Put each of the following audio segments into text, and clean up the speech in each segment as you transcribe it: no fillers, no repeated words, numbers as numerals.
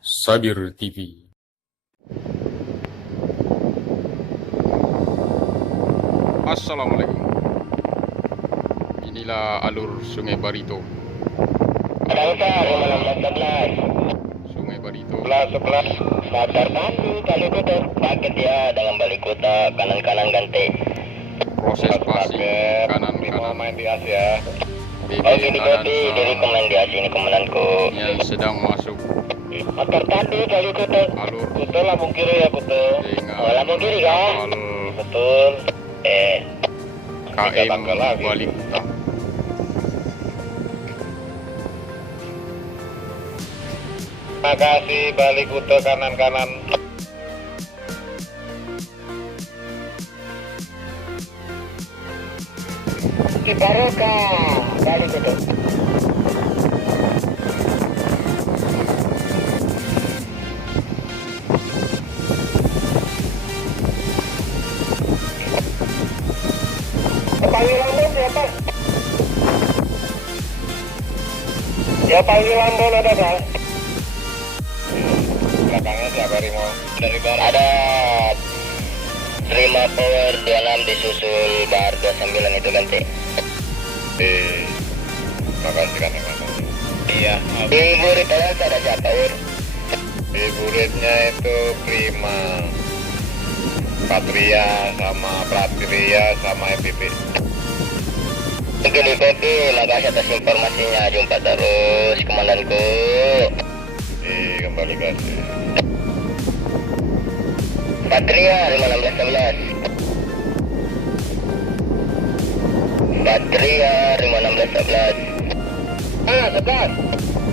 Saber TV. Assalamualaikum. Inilah alur Sungai Barito. Sungai Barito. 11 Satar Bandu kali tutup paket ya dengan balik kota kanan ganti. Proses passing kanan main di Asia. Oke, dari rekomendasi ini komandanku yang sedang masuk Satar Bandu kali tutup. alur Betul lambung kiri ya betul. dengan Lambung kiri kan? kapal Betul. KM balik. Makasih balik kota kanan. Di Barokah balik kota. Panggil Lambon siapa? Ya panggil Lambon ada Pak? Belakangnya siapa Rimo? Dari Barat. Ada Rima Power 26 disusul Bar 29 itu ganti. Makasih kan emang. Iya. Di burit ada siapa Ur? Di buritnya itu Prima, Patria sama Pratria sama EPP. Oke di kopi, makasih atas informasinya. Jumpa terus komandanku. Kembali kasih. Patria 5611. Patria 5611. Sekat.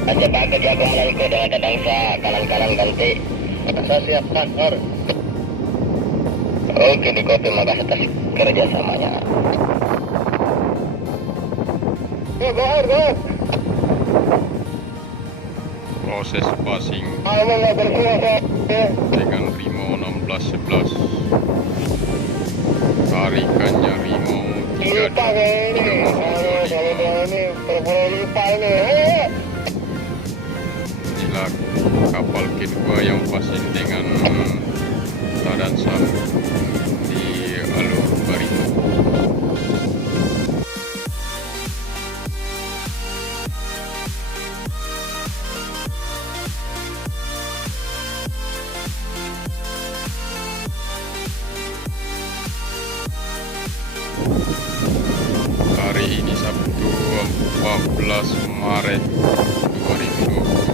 Aja pakai dia komandanku dengan tadangsa kanan ganti. Saya siapkan Or. Oke di kopi, makasih atas kerjasamanya. Proses passing dengan Rimo 1611. Tarikannya Rimo 32. Inilah kapal kedua yang passing dengan Tadansa di Alur Barito. Hari ini Sabtu 14 Maret 2020.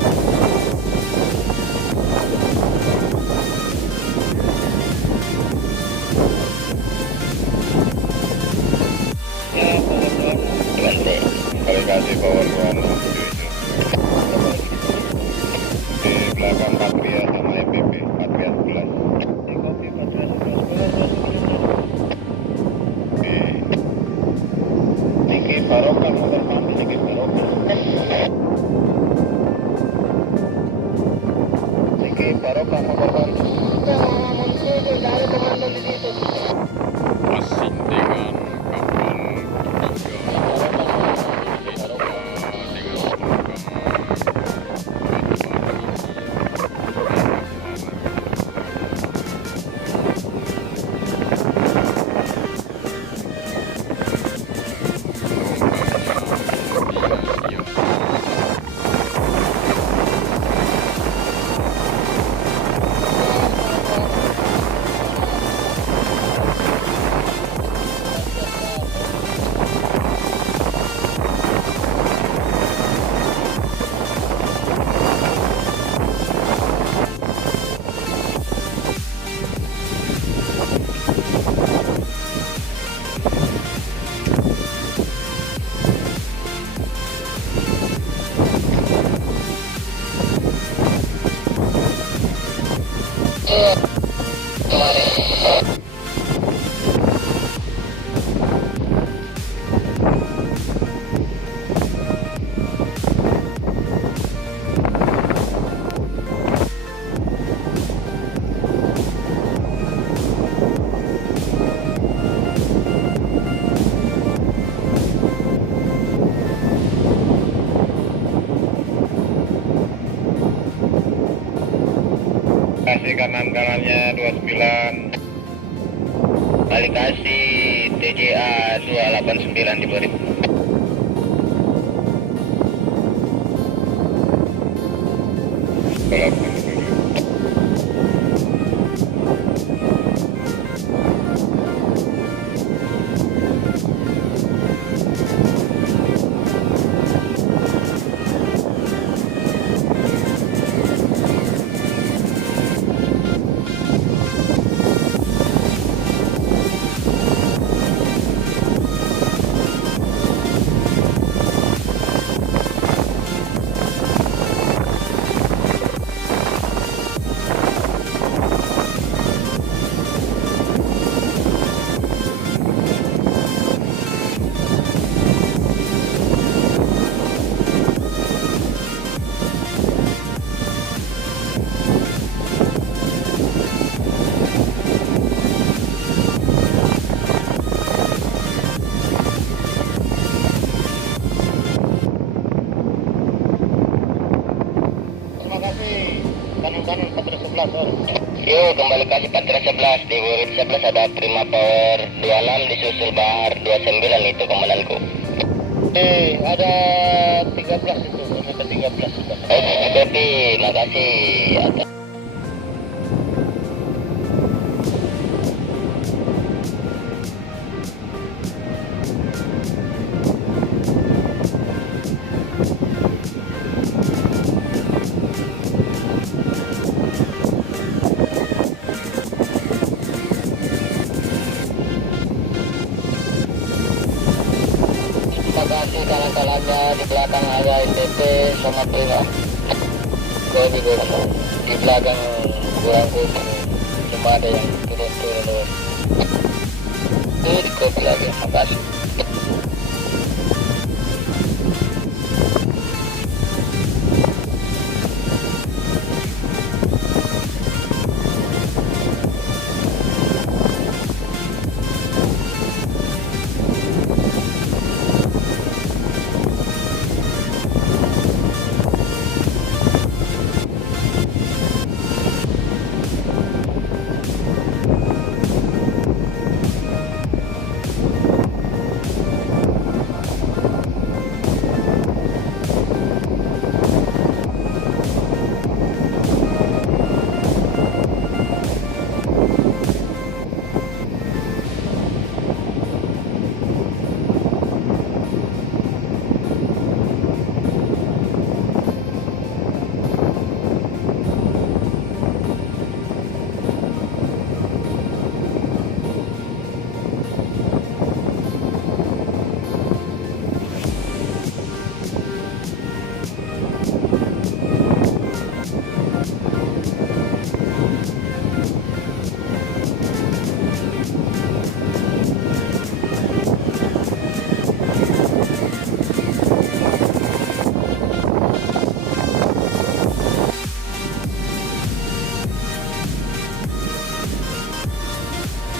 Kasih power di belakang Patria sama EPP Patria 11. Niki Barokah motor pandu Niki Barokah. Niki Barokah motor pandu. Dari komandan di situ. Passing dengan kapal kasih kanan-kanannya 29. Kali kasih TJA 289 di Barito. Yuk kembali kasih Patria 11 di Wurit 11 ada Prima Power 26 disusul Bahar 29 itu komandanku. Ada 13 itu, sampai 13 sudah. Baby, makasih. Atau. Makasih kanan-kanannya di belakang ada ITT sama Prima. Gue di belakang kurang cuma ada yang turun-turun. Itu di kopi lagi, makasih.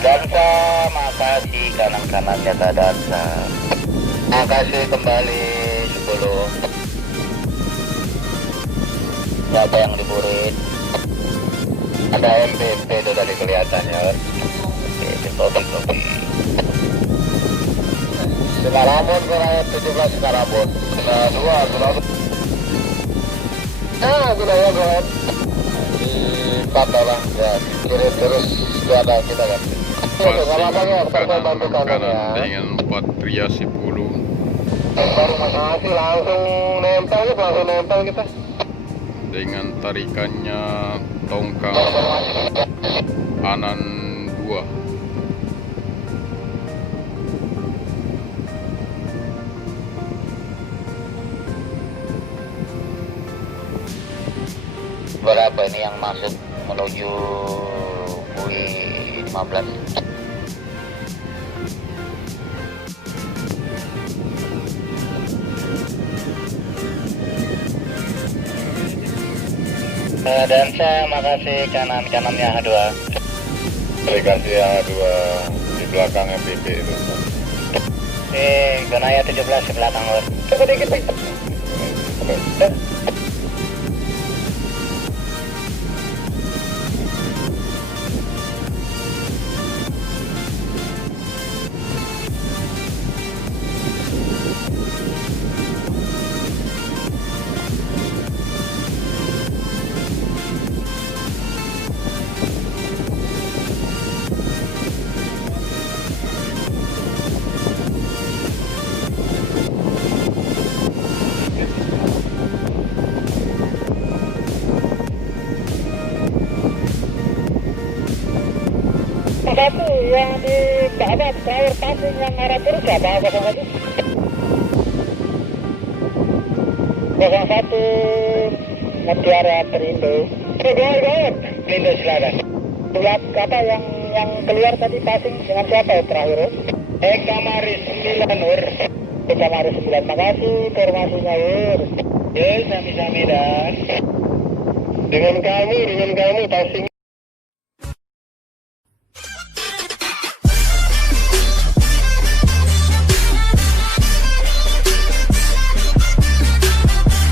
Dansa, makasih kanan-kanannya Kak Dansa. Makasih kembali 10. Siapa yang diburit? Ada MPP itu tadi kelihatannya. Oke, di topi. Sekarabon, Kurayat 17 Sekarabon. 2, Kurayat. Kurayat, Kurayat. Di Patalang, ya, kiri terus jalan kita kan. Kanan dengan Patria 10. Baru makasih langsung nempel kita. Dengan tarikannya Tongkang Anan 2. Berapa ini yang masuk menuju UI 15? Dansa, makasih kanan-kanannya H2. Aplikasi A2 di belakang MPP itu. Gonaya 17 sebelah Tangor. Coba dikit. 01 yang di Babat, terakhir passing yang arah kiri siapa? 01 Mutiara Perindo. Gawat, Perindo Selatan. Bulat kata yang keluar tadi passing dengan siapa ya terakhir? Eka Maris 9 Ur. Eka Maris 9, makasih informasinya Ur. Yes, sami-sami dan. Dengan kamu passing.